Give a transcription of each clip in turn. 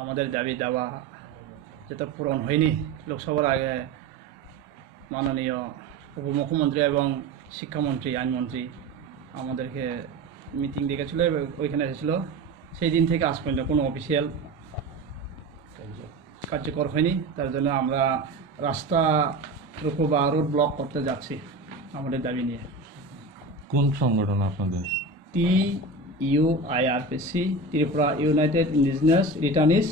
আমাদের দাবি দাওয়া যেটা পূরণ হয়নি। লোকসভার আগে মাননীয় উপমুখ্যমন্ত্রী এবং শিক্ষামন্ত্রী আইনমন্ত্রী আমাদেরকে মিটিং ডেকেছিল, ওইখানে এসেছিল। সেই দিন থেকে আজ পর্যন্ত কোনো অফিসিয়াল কার্যকর হয়নি। তার জন্য আমরা রাস্তা রুকু বা রোড ব্লক করতে যাচ্ছি আমাদের দাবি নিয়ে। কোন সংগঠন আপনাদের? TUIRPC, Tripura united indigenous returnees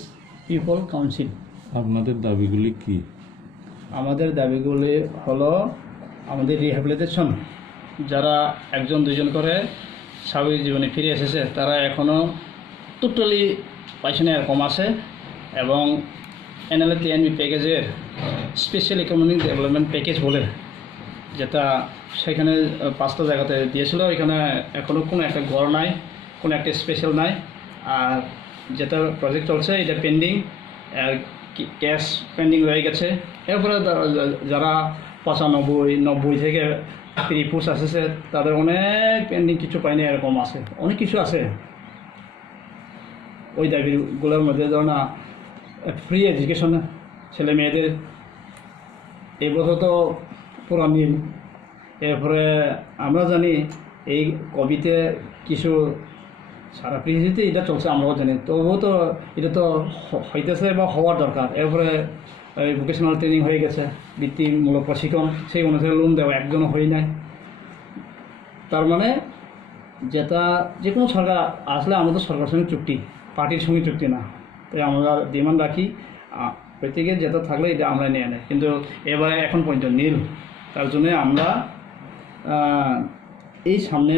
people council. আপনাদের দাবিগুলি কি? আমাদের দাবিগুলি হলো আমাদের রিহ্যাবিলিটেশন, যারা একজন দুজন করে স্বাভাবিক জীবনে ফিরে এসেছে তারা এখনও টোটালি পাইছে না এরকম আছে, এবং NLA-TNB প্যাকেজের স্পেশাল ইকোনমিক ডেভেলপমেন্ট প্যাকেজ বলে যেটা সেখানে 5টা জায়গাতে দিয়েছিল, এখানে এখনও কোনো একটা ঘর নাই, কোনো একটা স্পেশাল নাই। আর যেটা প্রজেক্ট চলছে এটা পেন্ডিং, আর ক্যাশ পেন্ডিং রয়ে গেছে। এরপরে যারা 95-90 থেকে প্রিপোজ আসেছে তাদের অনেক পেন্ডিং, কিছু পায়নি, এরকম আছে, অনেক কিছু আছে। ওই দাবিগুলোর মধ্যে ধরো না ফ্রি এডুকেশন ছেলে মেয়েদের, এই বছর তো পুরো নীল। এরপরে আমরা জানি এই কোভিডে কিছু সারা পৃথিবীতে এটা চলছে, আমরাও জানি, তবুও তো এটা তো হইতেছে বা হওয়ার দরকার। এরপরে ভোকেশনাল ট্রেনিং হয়ে গেছে, বৃত্তিমূলক প্রশিক্ষণ, সেই অনুসারে লোন দেওয়া একজনও হয়ে নাই। তার মানে যেটা যে কোনো সরকার আসলে আমরা তো সরকারের সঙ্গে চুক্তি, পার্টির সঙ্গে চুক্তি না। তাই আমরা ডিমান্ড রাখি প্রত্যেকের যেটা থাকলে এটা আমরা নিয়ে নেয়, কিন্তু এবারে এখন পর্যন্ত নীল। তার জন্য আমরা এই সামনে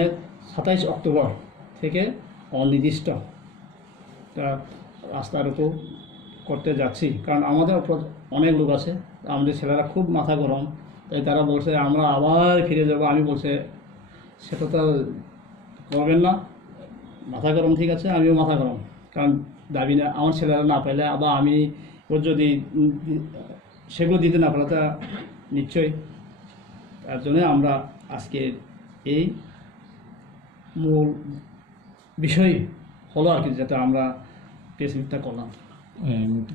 27 অক্টোবর থেকে অনির্দিষ্ট রাস্তার উপর করতে যাচ্ছি, কারণ আমাদের অনেক লোক আছে, আমাদের ছেলেরা খুব মাথা গরম, তাই তারা বলছে আমরা আবার ফিরে যাব। আমি বলছে সেটা তো করবেন না, মাথা গরম ঠিক আছে, আমিও মাথা গরম, কারণ দাবি না আমার ছেলেরা না পেলে আবার আমি ওর যদি সেগুলো দিতে না পারে তা নিশ্চয়ই। তার জন্য আমরা আজকে এই মূল বিষয় হলো আর কি, যেটা আমরা প্রেস মিটটা করলাম।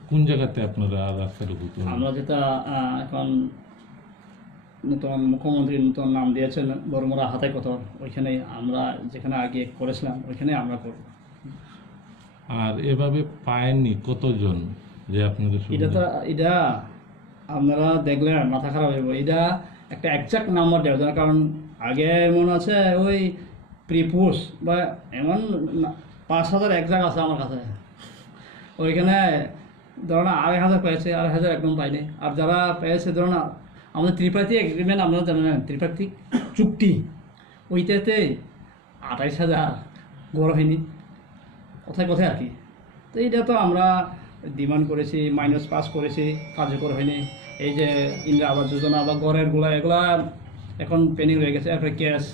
কোন জায়গাতে আপনারা রাস্তার উপর? আমরা যেটা এখন নতুন মুখ্যমন্ত্রী নতুন নাম দিয়েছেন বড়মুড়া হাতাই কথা, ওইখানে আমরা যেখানে আগে করেছিলাম ওইখানে আমরা করব। আর এভাবে পায়নি কতজন যে আপনাদের? এটা আপনারা দেখলে মাথা খারাপ হইব। এটা একটা একজাক্ট নাম্বার দেওয়া যায়, কারণ আগে মনে আছে ওই প্রিপোজ বা এমন 5,000 একজাক্ট আছে আমার কাছে, ওইখানে ধরো না 2,500 পেয়েছে, 2,500 একদম পাইনি। আর যারা পেয়েছে ধরো না আমাদের ত্রিপাঠী এগ্রিমেন্ট, আপনারা জানেন ত্রিপাঠী চুক্তি, ওইটাতে 28,000 গড় হয়নি, কথায় কথায় আর কি। তো এইটা তো আমরা ডিমান্ড করেছি, -5 করেছি, কার্যকর হয়নি। এই যে ইন্দিরা আবাস যোজনা বা ঘরের এগুলা এখন পেন্ডিং রয়ে গেছে। এরপরে ক্যাশ